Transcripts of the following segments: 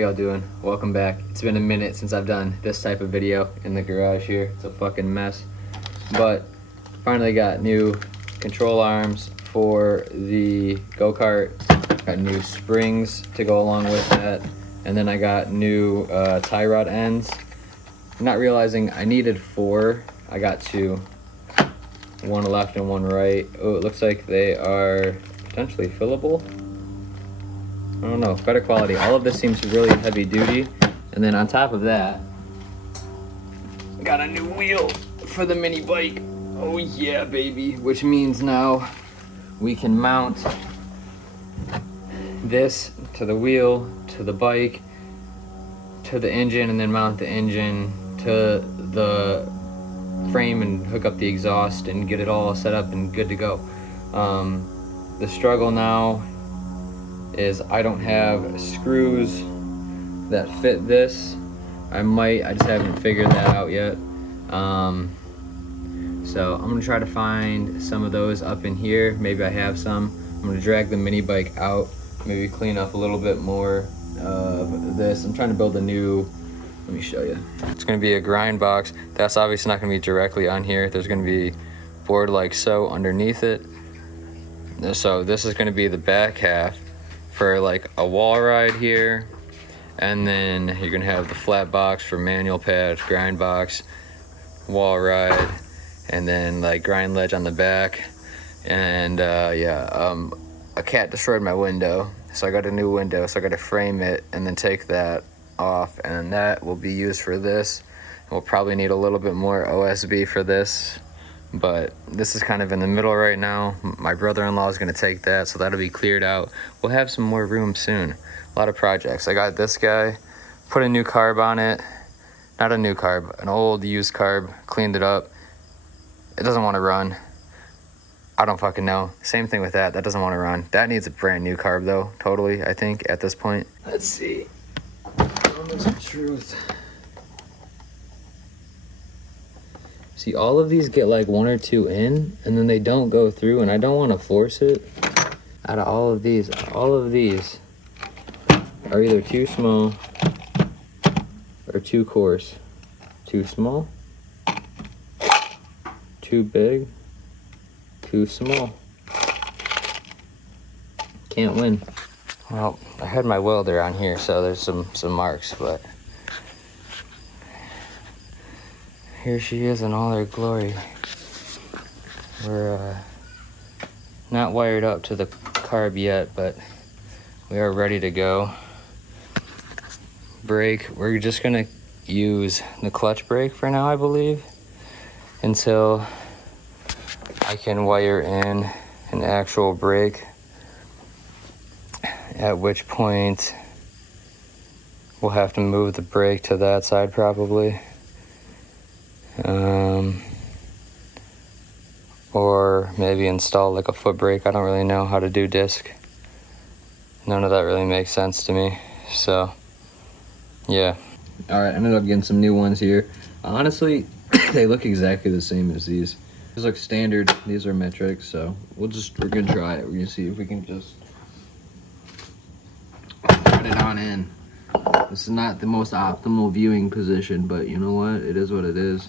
y'all doing? Welcome back. It's been a minute since I've done this type of video in the garage here. It's a fucking mess. But finally got new control arms for the go-kart. Got new springs to go along with that. And then I got new tie rod ends. Not realizing I needed 4. I got 2. One left and one right. Oh, it looks like they are potentially fillable. I don't know, better quality. All of this seems really heavy duty. And then on top of that, got a new wheel for the mini bike. Oh yeah, baby. Which means now we can mount this to the wheel, to the bike, to the engine, and then mount the engine to the frame and hook up the exhaust and get it all set up and good to go. The struggle now is I don't have screws that fit this. I just haven't figured that out yet. So I'm gonna try to find some of those up in here. Maybe I have some. I'm gonna drag the mini bike out, maybe clean up a little bit more of this. I'm trying to build a new, let me show you. It's gonna be a grind box. That's obviously not gonna be directly on here. There's gonna be board like so underneath it. So this is gonna be the back half for like a wall ride here, and then you're gonna have the flat box for manual pads, grind box, wall ride, and then like grind ledge on the back. And a cat destroyed my window, so I got a new window, so I got to frame it and then take that off, and that will be used for this. We'll probably need a little bit more OSB for this, but this is kind of in the middle right now. My brother-in-law is going to take that, so that'll be cleared out. We'll have some more room soon. A lot of projects. I got this guy, put a new carb on it. Not a new carb, an old used carb, cleaned it up. It doesn't want to run. I don't fucking know. Same thing with that. That doesn't want to run. That needs a brand new carb though, totally, I think, at this point. Let's see. Honest truth. See, all of these get like 1 or 2 in, and then they don't go through, and I don't want to force it. Out of all of these are either too small or too coarse. Too small, too big, too small. Can't win. Well, I had my welder on here, so there's some marks, but here she is in all her glory. We're not wired up to the carb yet, but we are ready to go. Brake, we're just gonna use the clutch brake for now, I believe, until I can wire in an actual brake, at which point we'll have to move the brake to that side probably. Or maybe install like a foot brake. I don't really know how to do disc. None of that really makes sense to me. So yeah. All right, I ended up getting some new ones here. Honestly, they look exactly the same as these. These look standard. These are metric, so we're gonna try it. We're gonna see if we can just put it on in. This is not the most optimal viewing position, but you know what? It is what it is.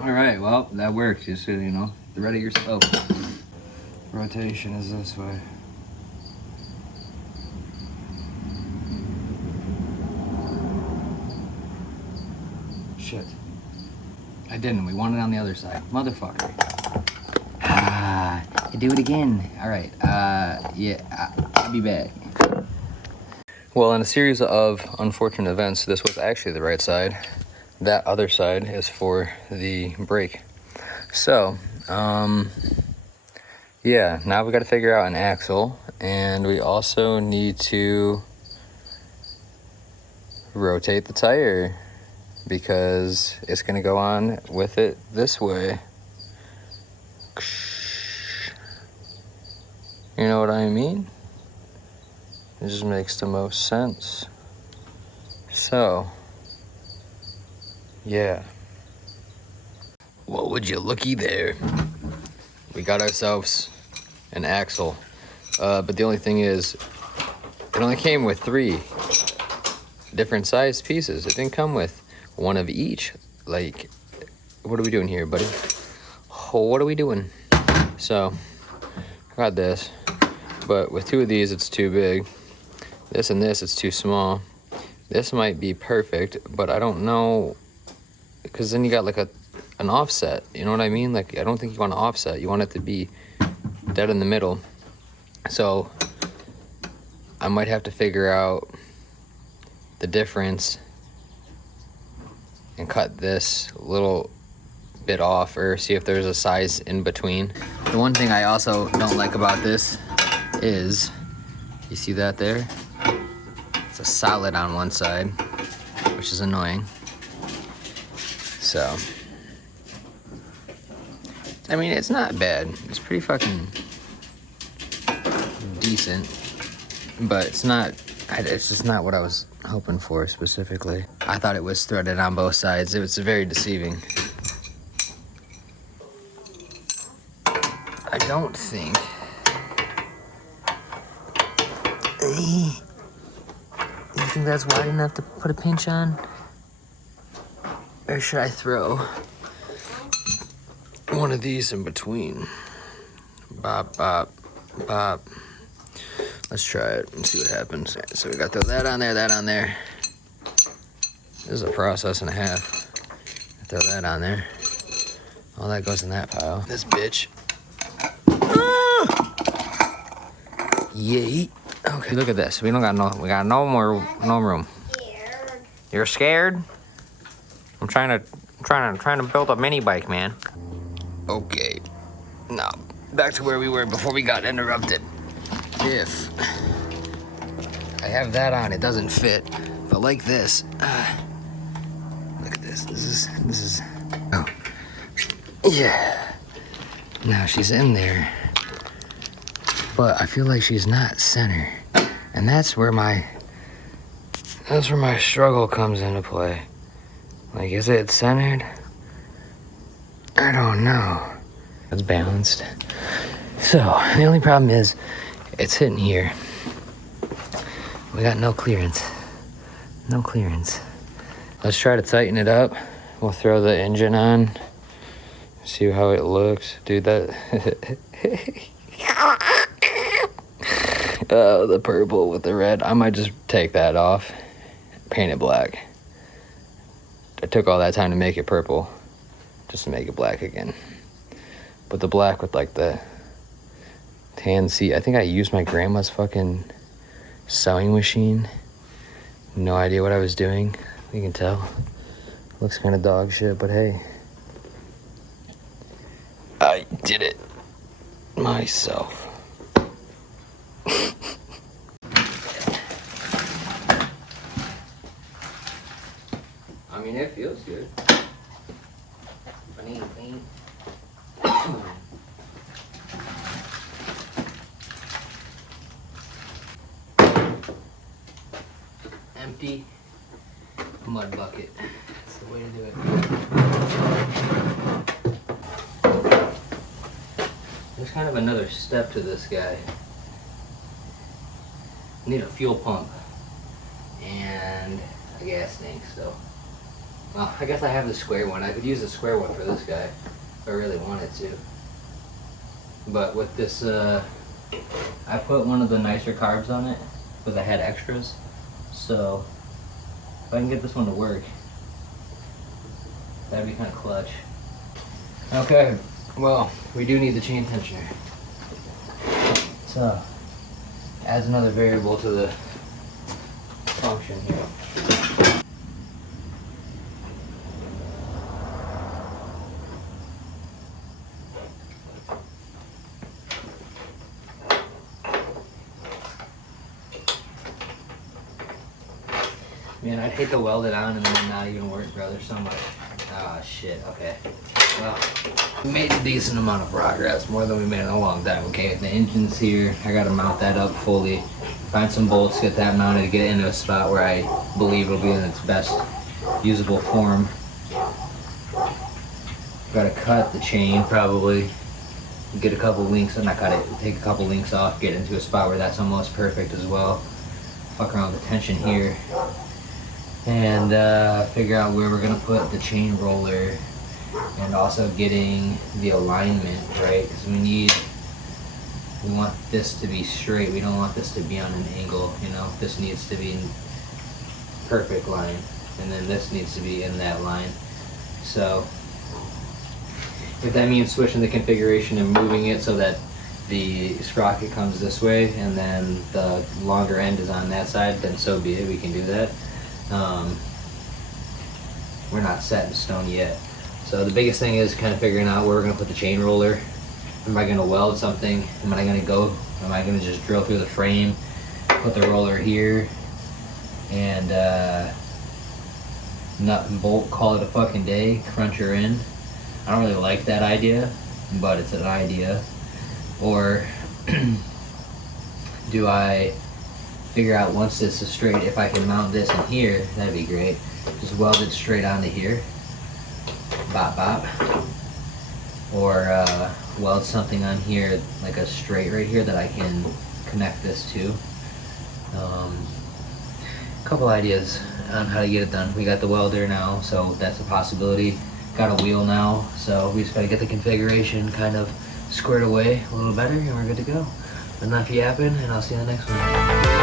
All right, well, that works. Just so you know, ready yourself. Rotation is this way. Shit. I didn't. We want it on the other side. Motherfucker. Do it again. All right. Yeah, I'll be back. Well, in a series of unfortunate events, this was actually the right side. That other side is for the brake. So, yeah, now we got to figure out an axle, and we also need to rotate the tire because it's going to go on with it this way. You know what I mean? It just makes the most sense. So, yeah. What would you looky there? We got ourselves an axle. But the only thing is, it only came with 3 different size pieces. It didn't come with one of each. Like, what are we doing here, buddy? Oh, what are we doing? So, I got this, but with 2 of these, it's too big. This and this, it's too small. This might be perfect, but I don't know, because then you got like an offset. You know what I mean? Like, I don't think you want to offset. You want it to be dead in the middle. So I might have to figure out the difference and cut this little bit off, or see if there's a size in between. The one thing I also don't like about this is, you see that there? It's a solid on one side, which is annoying. So, I mean, it's not bad. It's pretty fucking decent, but it's just not what I was hoping for specifically. I thought it was threaded on both sides. It was very deceiving. I don't think. You think that's wide enough to put a pinch on? Or should I throw one of these in between? Bop, bop, bop. Let's try it and see what happens. So we got that on there, that on there. This is a process and a half. Throw that on there. All that goes in that pile. This bitch. Yay. Okay, look at this. We got no room. You're scared? I'm trying to build a mini bike, man. Okay. Now, back to where we were before we got interrupted. If I have that on, it doesn't fit. But like this, look at this. This is. Oh, yeah. Now she's in there, but I feel like she's not center, and that's where my struggle comes into play. Like, is it centered? I don't know. It's balanced. So the only problem is, it's hitting here. We got no clearance. No clearance. Let's try to tighten it up. We'll throw the engine on. See how it looks. Dude, that... the purple with the red. I might just take that off. Paint it black. I took all that time to make it purple. Just to make it black again. But the black with like the tan seat. I think I used my grandma's fucking sewing machine. No idea what I was doing. You can tell. Looks kind of dog shit, but hey. I did it myself. I mean, it feels good. Clean. Empty mud bucket. That's the way to do it. There's kind of another step to this guy. I need a fuel pump and a gas tank still. Well, I guess I have the square one. I could use the square one for this guy if I really wanted to. But with this, I put one of the nicer carbs on it because I had extras. So if I can get this one to work, that'd be kind of clutch. Okay, well, we do need the chain tensioner. So, adds another variable to the function here. Man, I'd hate to weld it on and then not even work, bro. There's so much. Ah, shit. Okay. Well, we made a decent amount of progress, more than we made in a long time. Okay, the engine's here. I gotta mount that up fully. Find some bolts, get that mounted, get it into a spot where I believe it'll be in its best usable form. Gotta cut the chain probably. get a couple links, and I gotta take a couple links off, get into a spot where that's almost perfect as well. Fuck around with the tension here, and figure out where we're gonna put the chain roller, and also getting the alignment right, because we want this to be straight. We don't want this to be on an angle. You know, this needs to be in perfect line, and then this needs to be in that line. So if that means switching the configuration and moving it so that the sprocket comes this way and then the longer end is on that side, then so be it, we can do that. We're not set in stone yet. So the biggest thing is kind of figuring out where we're gonna put the chain roller. Am I gonna weld something? Am I gonna just drill through the frame, put the roller here, and nut and bolt, call it a fucking day, crunch her in? I don't really like that idea, but it's an idea. Or do I figure out once this is straight, if I can mount this in here, that'd be great. Just weld it straight onto here, bop bop. Or weld something on here, like a straight right here that I can connect this to. Couple ideas on how to get it done. We got the welder now, so that's a possibility. Got a wheel now, so we just gotta get the configuration kind of squared away a little better, and we're good to go. Enough yapping, and I'll see you in the next one.